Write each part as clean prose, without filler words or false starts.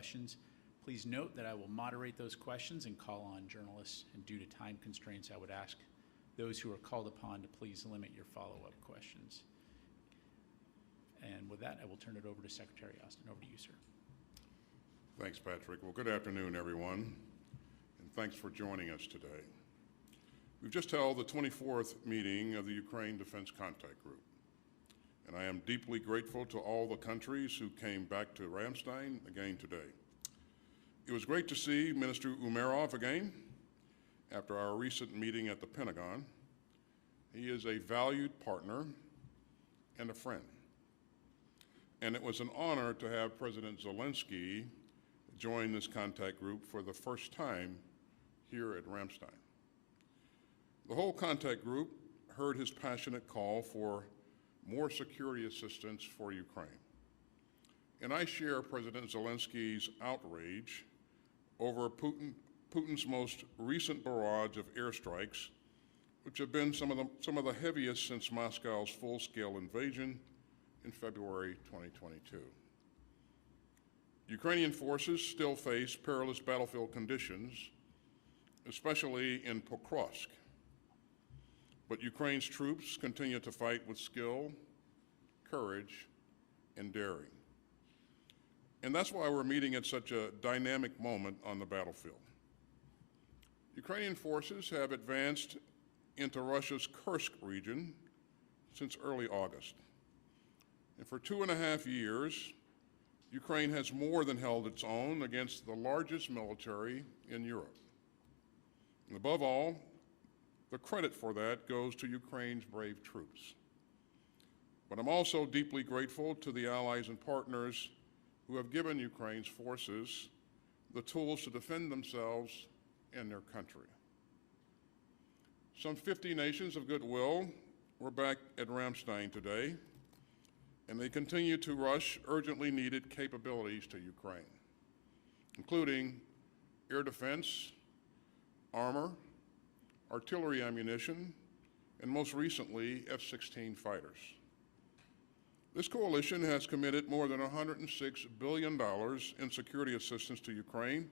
questions. Please note that I will moderate those questions and call on journalists, and due to time constraints, I would ask those who are called upon to please limit your follow-up questions. And with that, I will turn it over to Secretary Austin. Over to you, sir. Thanks, Patrick. Well, good afternoon, everyone, and thanks for joining us today. We've just held the 24th meeting of the Ukraine Defense Contact Group, and I am deeply grateful to all the countries who came back to Ramstein again today. It was great to see Minister Umerov again after our recent meeting at the Pentagon. He is a valued partner and a friend. And it was an honor to have President Zelensky join this contact group for the first time here at Ramstein. The whole contact group heard his passionate call for more security assistance for Ukraine. And I share President Zelensky's outrage over Putin's most recent barrage of airstrikes, which have been some of the heaviest since Moscow's full-scale invasion in February 2022. Ukrainian forces still face perilous battlefield conditions, especially in Pokrovsk. But Ukraine's troops continue to fight with skill, courage, and daring. And that's why we're meeting at such a dynamic moment on the battlefield. Ukrainian forces have advanced into Russia's Kursk region since early August. And for 2.5 years, Ukraine has more than held its own against the largest military in Europe. And above all, the credit for that goes to Ukraine's brave troops. But I'm also deeply grateful to the allies and partners who have given Ukraine's forces the tools to defend themselves and their country. Some 50 nations of goodwill were back at Ramstein today, and they continue to rush urgently needed capabilities to Ukraine, including air defense, armor, artillery ammunition, and most recently, F-16 fighters. This coalition has committed more than $106 billion in security assistance to Ukraine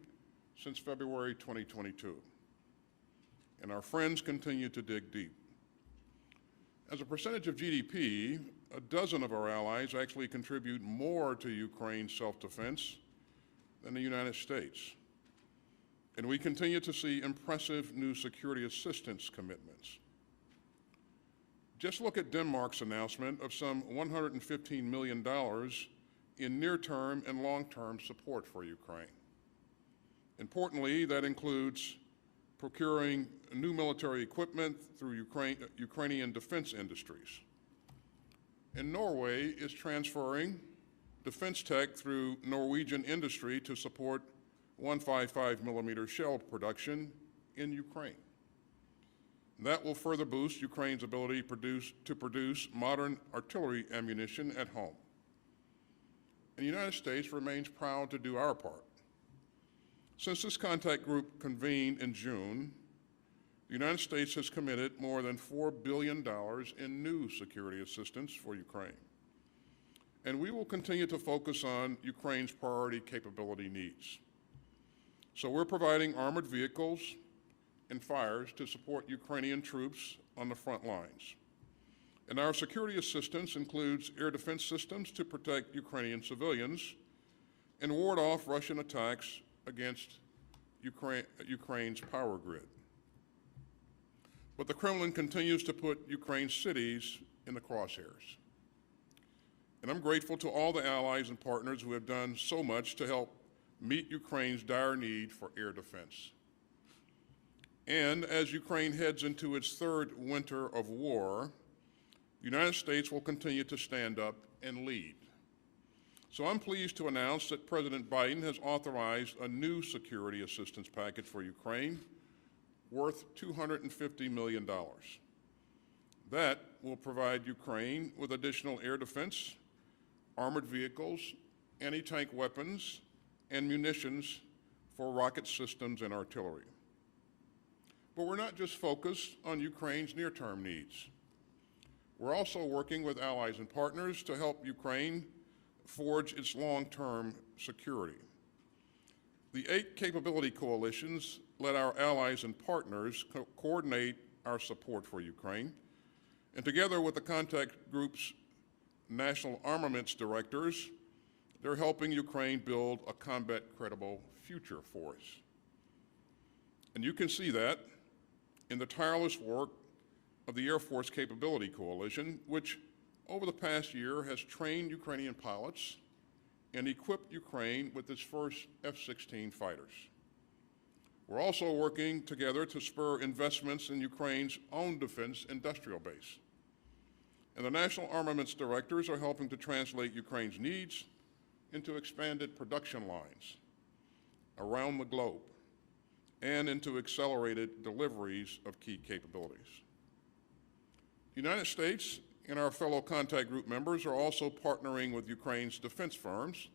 since February 2022. And our friends continue to dig deep. As a percentage of GDP, a dozen of our allies actually contribute more to Ukraine's self-defense than the United States. And we continue to see impressive new security assistance commitments. Just look at Denmark's announcement of some $115 million in near-term and long-term support for Ukraine. Importantly, that includes procuring new military equipment through Ukrainian defense industries. And Norway is transferring defense tech through Norwegian industry to support 155 millimeter shell production in Ukraine. That will further boost Ukraine's ability to produce modern artillery ammunition at home. And the United States remains proud to do our part. Since this contact group convened in June, the United States has committed more than $4 billion in new security assistance for Ukraine. And we will continue to focus on Ukraine's priority capability needs. So we're providing armored vehicles and fires to support Ukrainian troops on the front lines. And our security assistance includes air defense systems to protect Ukrainian civilians and ward off Russian attacks against Ukraine's power grid. But the Kremlin continues to put Ukraine's cities in the crosshairs. And I'm grateful to all the allies and partners who have done so much to help meet Ukraine's dire need for air defense. And as Ukraine heads into its third winter of war, the United States will continue to stand up and lead. So I'm pleased to announce that President Biden has authorized a new security assistance package for Ukraine worth $250 million. That will provide Ukraine with additional air defense, armored vehicles, anti-tank weapons, and munitions for rocket systems and artillery. But we're not just focused on Ukraine's near-term needs. We're also working with allies and partners to help Ukraine forge its long-term security. The 8 capability coalitions let our allies and partners coordinate our support for Ukraine, and together with the contact group's national armaments directors, they're helping Ukraine build a combat-credible future force. And you can see that in the tireless work of the Air Force Capability Coalition, which over the past year has trained Ukrainian pilots and equipped Ukraine with its first F-16 fighters. We're also working together to spur investments in Ukraine's own defense industrial base. And the national armaments directors are helping to translate Ukraine's needs into expanded production lines around the globe and into accelerated deliveries of key capabilities. The United States and our fellow contact group members are also partnering with Ukraine's defense firms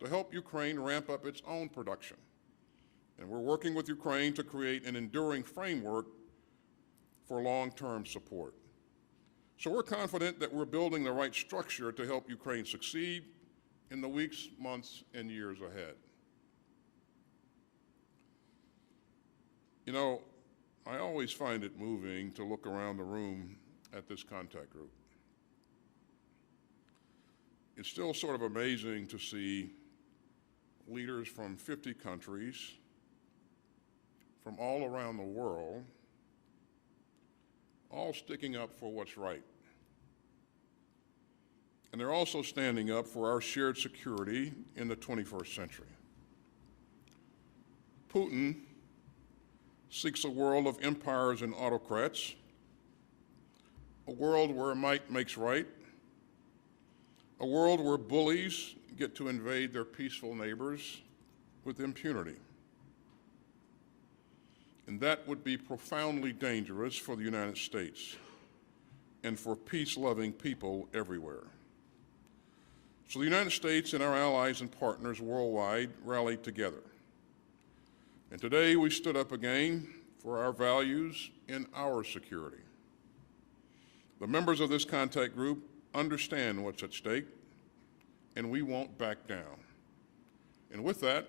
to help Ukraine ramp up its own production. And we're working with Ukraine to create an enduring framework for long-term support. So we're confident that we're building the right structure to help Ukraine succeed in the weeks, months, and years ahead. You know, I always find it moving to look around the room at this contact group. It's still sort of amazing to see leaders from 50 countries from all around the world all sticking up for what's right. And they're also standing up for our shared security in the 21st century. Putin seeks a world of empires and autocrats, a world where might makes right, a world where bullies get to invade their peaceful neighbors with impunity. And that would be profoundly dangerous for the United States and for peace-loving people everywhere. So the United States and our allies and partners worldwide rallied together. And today we stood up again for our values and our security. The members of this contact group understand what's at stake, and we won't back down. And with that,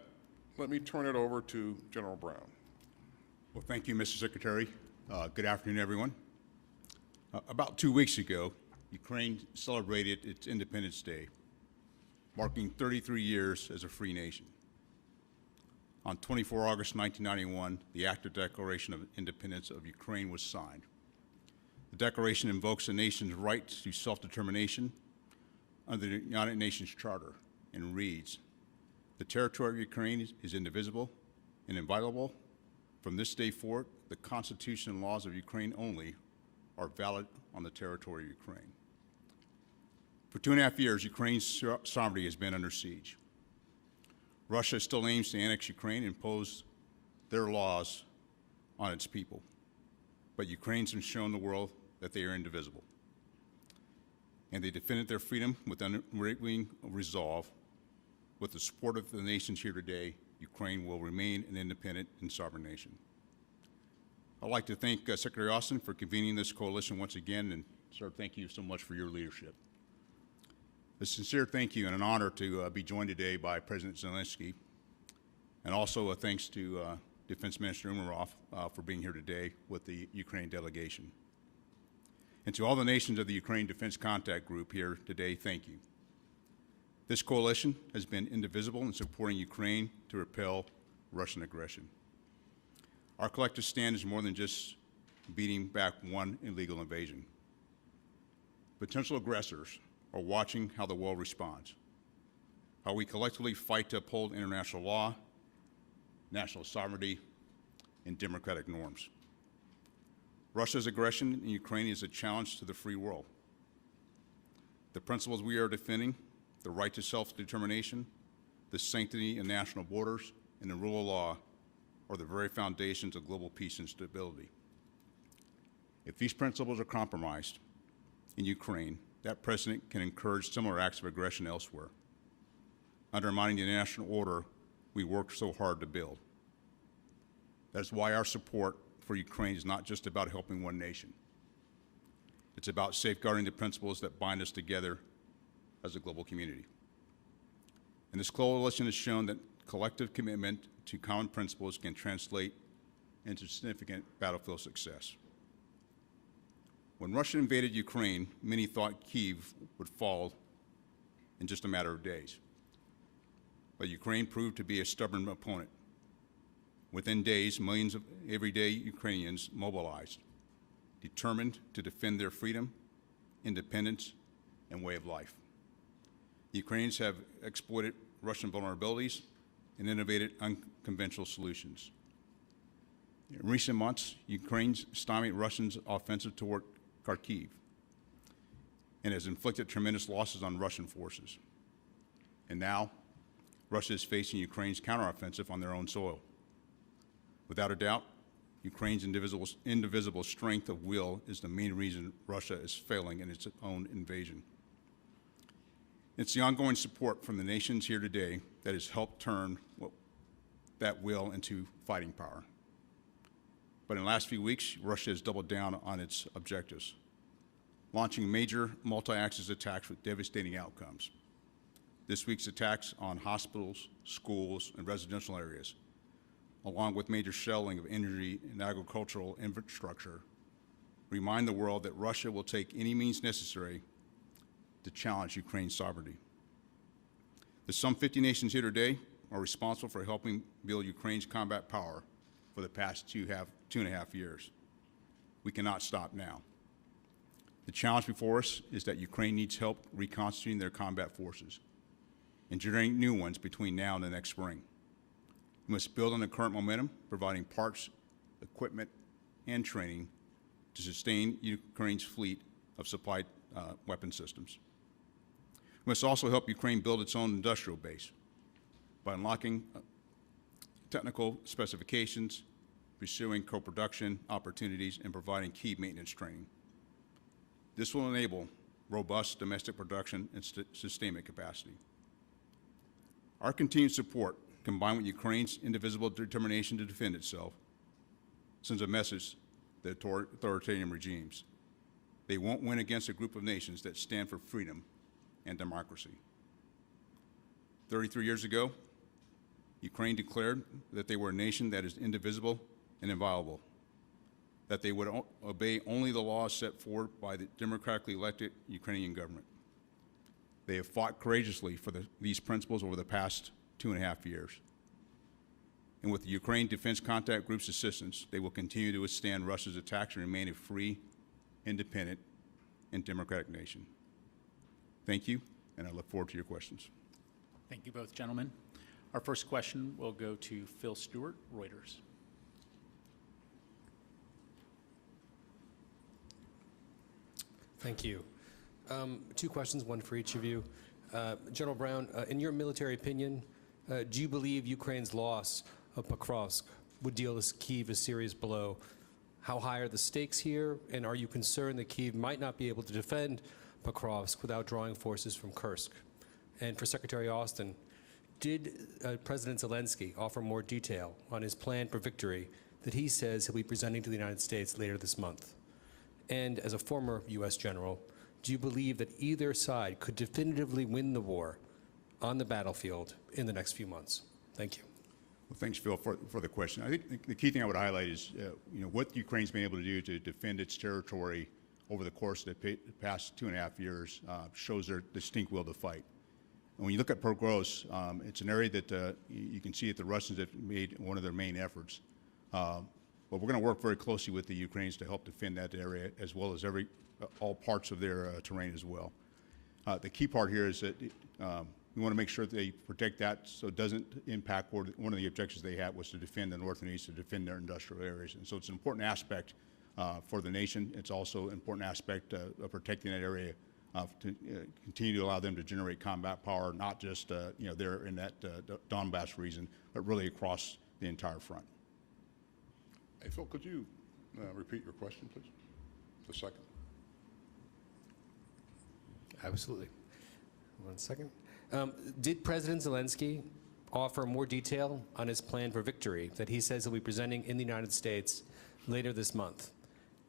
let me turn it over to General Brown. Well, thank you, Mr. Secretary. Good afternoon, everyone. About 2 weeks ago, Ukraine celebrated its Independence Day, marking 33 years as a free nation. On 24 August 1991, the Act of Declaration of Independence of Ukraine was signed. The declaration invokes the nation's right to self-determination under the United Nations Charter and reads, "The territory of Ukraine is indivisible and inviolable. From this day forward, the Constitution and laws of Ukraine only are valid on the territory of Ukraine." For 2.5 years, Ukraine's sovereignty has been under siege. Russia still aims to annex Ukraine and impose their laws on its people. But Ukrainians have shown the world that they are indivisible. And they defended their freedom with unwavering resolve. With the support of the nations here today, Ukraine will remain an independent and sovereign nation. I'd like to thank Secretary Austin for convening this coalition once again, and sir, thank you so much for your leadership. A sincere thank you and an honor to be joined today by President Zelensky, and also a thanks to Defense Minister Umarov for being here today with the Ukraine delegation. And to all the nations of the Ukraine Defense Contact Group here today, thank you. This coalition has been indivisible in supporting Ukraine to repel Russian aggression. Our collective stand is more than just beating back one illegal invasion. Potential aggressors are watching how the world responds, how we collectively fight to uphold international law, national sovereignty, and democratic norms. Russia's aggression in Ukraine is a challenge to the free world. The principles we are defending, the right to self-determination, the sanctity of national borders, and the rule of law are the very foundations of global peace and stability. If these principles are compromised in Ukraine, that precedent can encourage similar acts of aggression elsewhere, undermining the national order we worked so hard to build. That's why our support for Ukraine is not just about helping one nation. It's about safeguarding the principles that bind us together as a global community. And this coalition has shown that collective commitment to common principles can translate into significant battlefield success. When Russia invaded Ukraine, many thought Kyiv would fall in just a matter of days. But Ukraine proved to be a stubborn opponent. Within days, millions of everyday Ukrainians mobilized, determined to defend their freedom, independence, and way of life. The Ukrainians have exploited Russian vulnerabilities and innovated unconventional solutions. In recent months, Ukraine stymied Russians' offensive toward Kharkiv and has inflicted tremendous losses on Russian forces. And now, Russia is facing Ukraine's counteroffensive on their own soil. Without a doubt, Ukraine's indivisible strength of will is the main reason Russia is failing in its own invasion. It's the ongoing support from the nations here today that has helped turn that will into fighting power. But in the last few weeks, Russia has doubled down on its objectives, launching major multi-axis attacks with devastating outcomes. This week's attacks on hospitals, schools, and residential areas, along with major shelling of energy and agricultural infrastructure, remind the world that Russia will take any means necessary to challenge Ukraine's sovereignty. The some 50 nations here today are responsible for helping build Ukraine's combat power for the past 2.5 years. We cannot stop now. The challenge before us is that Ukraine needs help reconstituting their combat forces and generating new ones between now and the next spring. We must build on the current momentum, providing parts, equipment, and training to sustain Ukraine's fleet of supplied weapon systems. We must also help Ukraine build its own industrial base by unlocking technical specifications, pursuing co-production opportunities, and providing key maintenance training. This will enable robust domestic production and sustainment capacity. Our continued support, combined with Ukraine's indivisible determination to defend itself, sends a message to authoritarian regimes. They won't win against a group of nations that stand for freedom and democracy. 33 years ago, Ukraine declared that they were a nation that is indivisible and inviolable, that they would obey only the laws set forward by the democratically elected Ukrainian government. They have fought courageously for these principles over the past 2.5 years. And with the Ukraine Defense Contact Group's assistance, they will continue to withstand Russia's attacks and remain a free, independent, and democratic nation. Thank you, and I look forward to your questions. Thank you both, gentlemen. Our first question will go to Phil Stewart, Reuters. Thank you. Two questions, one for each of you. General Brown, in your military opinion, do you believe Ukraine's loss of Pokrovsk would deal Kyiv a serious blow? How high are the stakes here, and are you concerned that Kyiv might not be able to defend Pokrovsk without drawing forces from Kursk? And for Secretary Austin, did President Zelensky offer more detail on his plan for victory that he says he'll be presenting to the United States later this month? And as a former U.S. general, do you believe that either side could definitively win the war on the battlefield in the next few months? Thank you. Well, thanks, Phil, for the question. I think the key thing I would highlight is what Ukraine's been able to do to defend its territory over the course of the past 2.5 years shows their distinct will to fight. And when you look at Pokrovsk, it's an area that you can see that the Russians have made one of their main efforts. But we're going to work very closely with the Ukrainians to help defend that area, as well as all parts of their terrain as well. The key part here is that we want to make sure that they protect that so it doesn't impact one of the objectives they had was to defend the north and east, to defend their industrial areas. And so it's an important aspect for the nation. It's also an important aspect of protecting that area to continue to allow them to generate combat power, not just there in that Donbass region, but really across the entire front. Hey, Phil, could you repeat your question, please? The second. Absolutely. One second. Did President Zelensky offer more detail on his plan for victory that he says he'll be presenting in the United States later this month?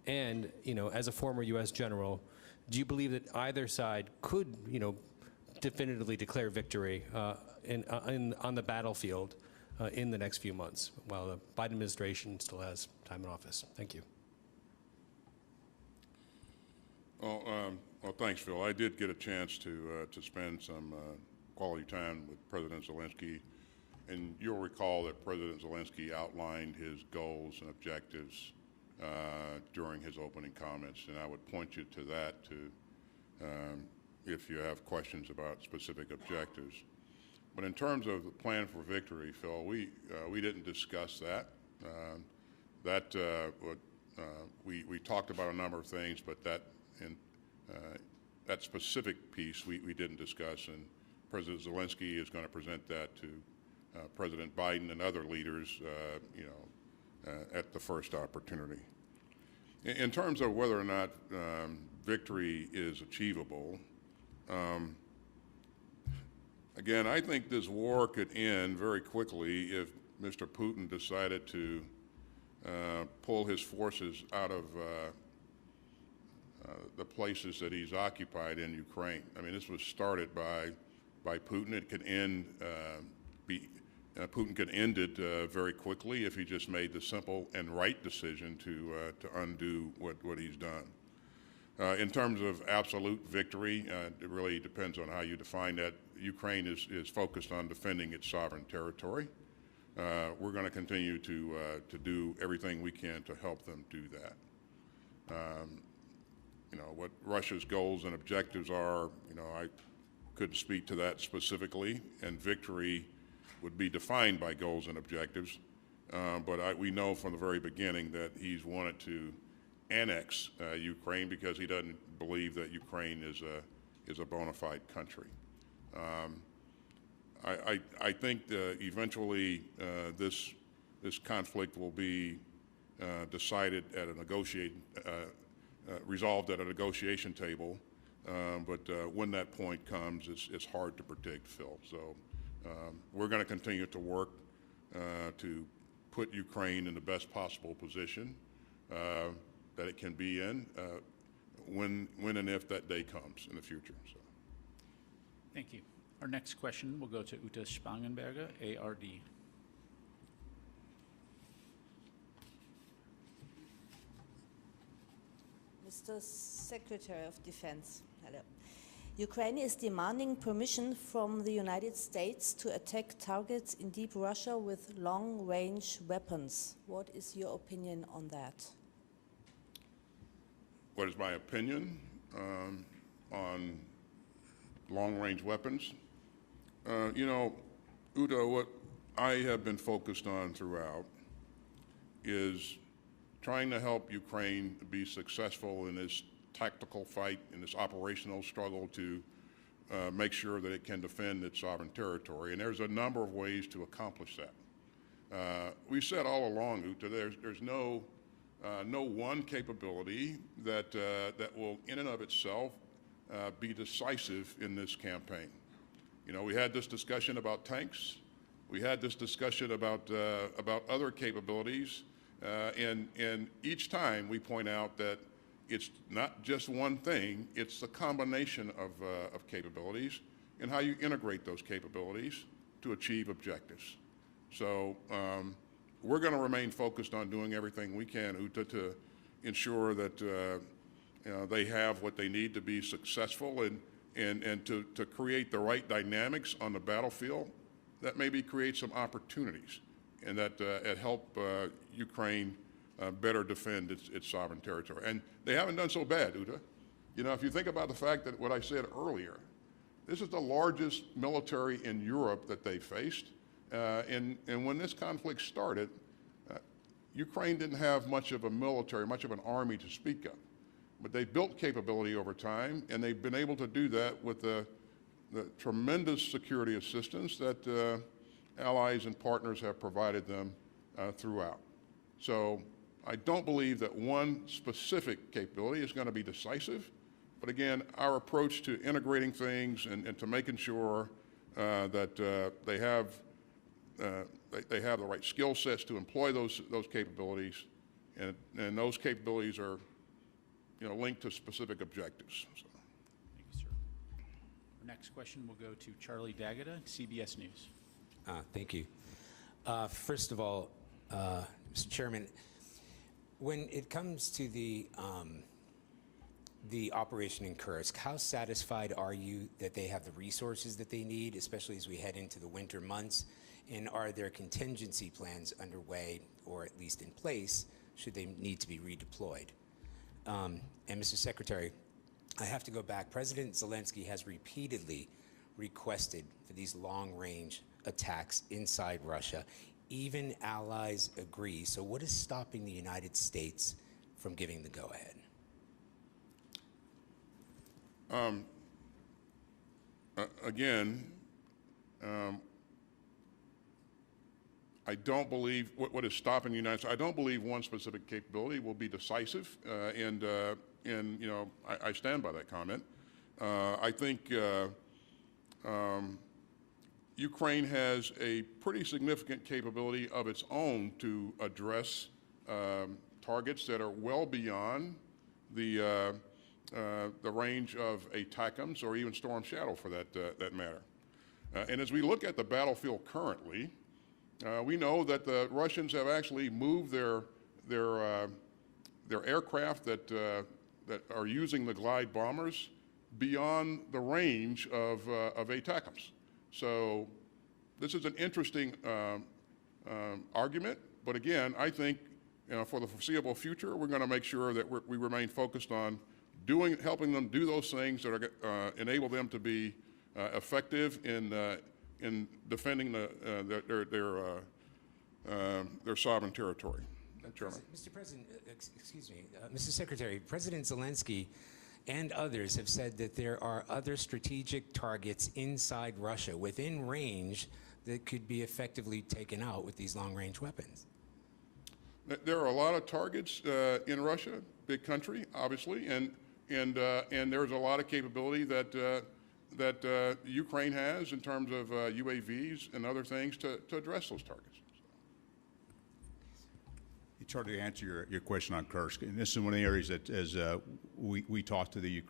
And, as a former U.S. general, do you believe that either side could, definitively declare victory on the battlefield in the next few months, while the Biden administration still has time in office? Thank you. Well, thanks, Phil. I did get a chance to spend some quality time with President Zelensky, and you'll recall that President Zelensky outlined his goals and objectives during his opening comments, and I would point you to that if you have questions about specific objectives. But in terms of the plan for victory, Phil, we didn't discuss that. We talked about a number of things, but that specific piece we didn't discuss, and President Zelensky is going to present that to President Biden and other leaders, at the first opportunity. In terms of whether or not victory is achievable, again, I think this war could end very quickly if Mr. Putin decided to pull his forces out of the places that he's occupied in Ukraine. I mean, this was started by Putin. It could end. Putin could end it very quickly if he just made the simple and right decision to undo what he's done. In terms of absolute victory, it really depends on how you define that. Ukraine is focused on defending its sovereign territory. We're going to continue to do everything we can to help them do that. What Russia's goals and objectives are, I couldn't speak to that specifically, and victory would be defined by goals and objectives. But we know from the very beginning that he's wanted to annex Ukraine because he doesn't believe that Ukraine is a bona fide country. I think that eventually this conflict will be decided at a resolved at a negotiation table. But when that point comes, it's hard to predict, Phil. So we're going to continue to work to put Ukraine in the best possible position that it can be in when and if that day comes in the future. So. Thank you. Our next question will go to Uta Spangenberger, ARD. Mr. Secretary of Defense, hello. Ukraine is demanding permission from the United States to attack targets in deep Russia with long-range weapons. What is your opinion on that? What is my opinion on long-range weapons? Uta, what I have been focused on throughout is trying to help Ukraine be successful in this tactical fight, in this operational struggle to make sure that it can defend its sovereign territory. And there's a number of ways to accomplish that. We said all along, Uta, there's no one capability that will in and of itself be decisive in this campaign. We had this discussion about tanks. We had this discussion about other capabilities. And each time we point out that it's not just one thing, it's the combination of capabilities and how you integrate those capabilities to achieve objectives. So we're going to remain focused on doing everything we can, Uta, to ensure that they have what they need to be successful and to create the right dynamics on the battlefield that maybe create some opportunities and that help Ukraine better defend its sovereign territory. And they haven't done so bad, Uta. If you think about the fact that what I said earlier, this is the largest military in Europe that they faced. And when this conflict started, Ukraine didn't have much of a military, much of an army to speak of. But they built capability over time, and they've been able to do that with the tremendous security assistance that allies and partners have provided them throughout. So I don't believe that one specific capability is going to be decisive. But again, our approach to integrating things and to making sure that they have the right skill sets to employ those capabilities, and those capabilities are linked to specific objectives. So. Thank you, sir. Our next question will go to Charlie D'Agata, CBS News. Thank you. First of all, Mr. Chairman, when it comes to the operation in Kursk, how satisfied are you that they have the resources that they need, especially as we head into the winter months? And are there contingency plans underway, or at least in place, should they need to be redeployed? And Mr. Secretary, I have to go back. President Zelensky has repeatedly requested for these long-range attacks inside Russia. Even allies agree. So what is stopping the United States from giving the go-ahead? Again, I don't believe what is stopping the United States. I don't believe one specific capability will be decisive, and you know, I stand by that comment. I think Ukraine has a pretty significant capability of its own to address targets that are well beyond the range of ATACMS or even Storm Shadow, for that matter. And as we look at the battlefield currently, we know that the Russians have actually moved their aircraft that are using the glide bombers beyond the range of ATACMS. So this is an interesting argument, but again, I think, you know, for the foreseeable future, we're going to make sure that we remain focused on helping them do those things that are enable them to be effective in defending their sovereign territory. Chairman. Mr. President, excuse me, Mr. Secretary, President Zelensky and others have said that there are other strategic targets inside Russia within range that could be effectively taken out with these long-range weapons. There are a lot of targets in Russia, big country, obviously, and there's a lot of capability that Ukraine has in terms of UAVs and other things to address those targets. Charlie, to answer your question on Kursk, and this is one of the areas that, as we talked to the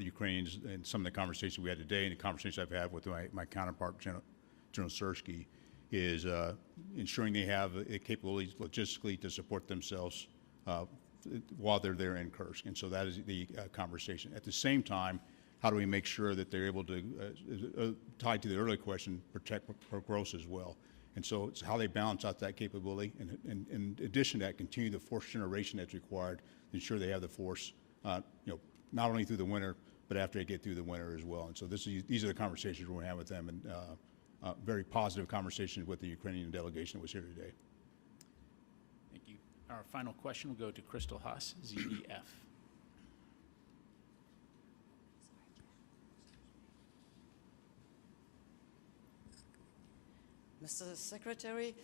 Ukrainians and some of the conversations we had today and the conversations I've had with my counterpart, General Sersky, is ensuring they have the capabilities logistically to support themselves while they're there in Kursk. And so that is the conversation. At the same time, how do we make sure that they're able to, tied to the earlier question, protect growth as well? And so it's how they balance out that capability, and in addition to that, continue the force generation that's required to ensure they have the force, you know, not only through the winter, but after they get through the winter as well. And so these are the conversations we're going to have with them, and very positive conversations with the Ukrainian delegation that was here today. Thank you. Our final question will go to Crystal Haas, ZDF. Mr. Secretary,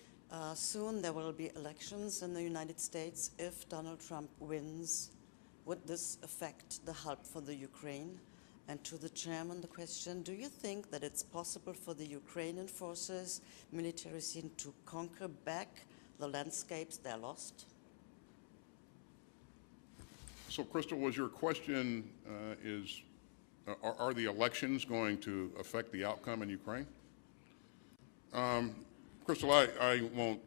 soon there will be elections in the United States. If Donald Trump wins, would this affect the help for the Ukraine? And to the chairman, the question, do you think that it's possible for the Ukrainian forces, military scene, to conquer back the landscapes they lost? So, Crystal, was your question are the elections going to affect the outcome in Ukraine? Crystal, I won't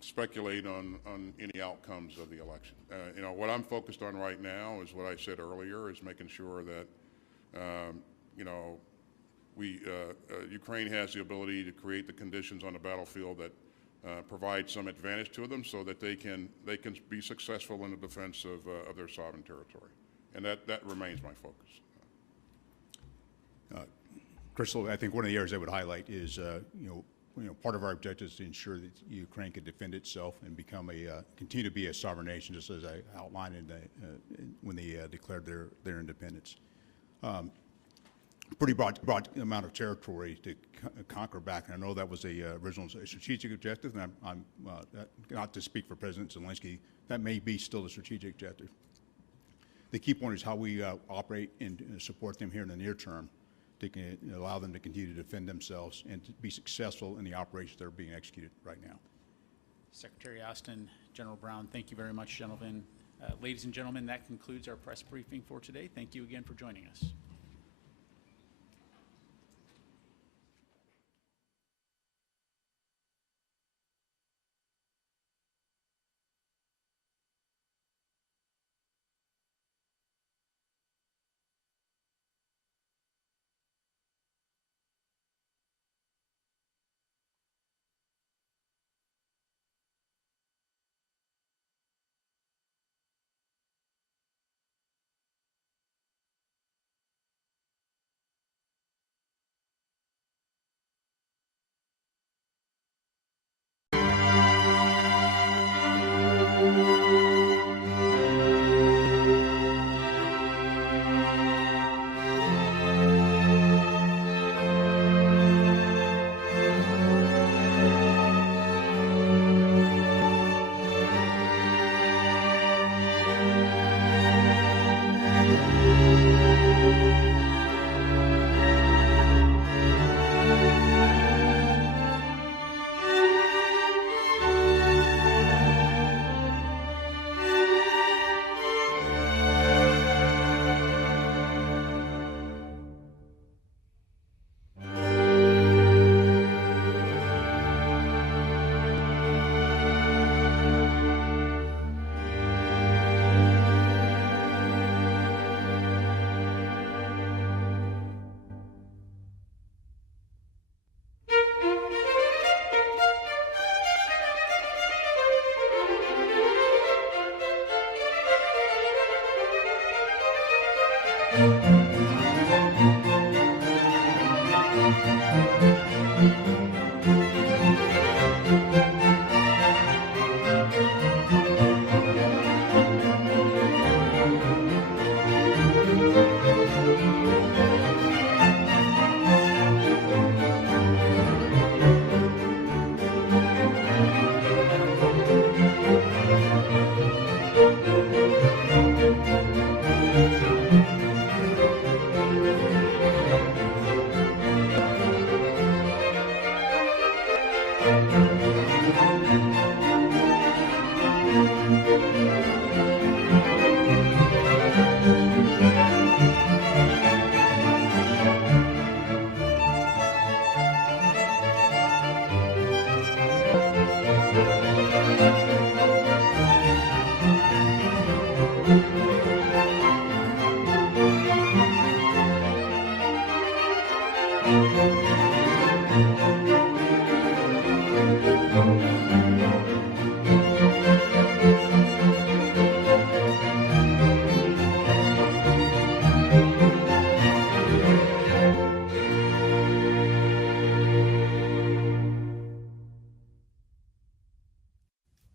speculate on any outcomes of the election. You know, what I'm focused on right now is what I said earlier, is making sure that, you know, Ukraine has the ability to create the conditions on the battlefield that provide some advantage to them, so that they can be successful in the defense of their sovereign territory, and that remains my focus. Crystal, I think one of the areas I would highlight is, you know, part of our objective is to ensure that Ukraine can defend itself and continue to be a sovereign nation, just as I outlined when they declared their independence. Pretty broad amount of territory to conquer back, and I know that was a original strategic objective, and I'm not to speak for President Zelensky, that may be still a strategic objective. The key point is how we operate and support them here in the near term, to allow them to continue to defend themselves and to be successful in the operations that are being executed right now. Secretary Austin, General Brown, thank you very much, gentlemen. Ladies and gentlemen, that concludes our press briefing for today. Thank you again for joining us.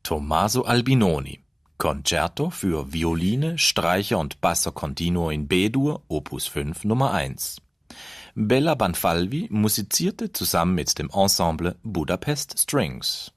Tommaso Albinoni, Concerto für Violine, Streicher und Basso Continuo in B-Dur, Opus 5 Nummer 1. Bella Banfalvi musizierte zusammen mit dem Ensemble Budapest Strings.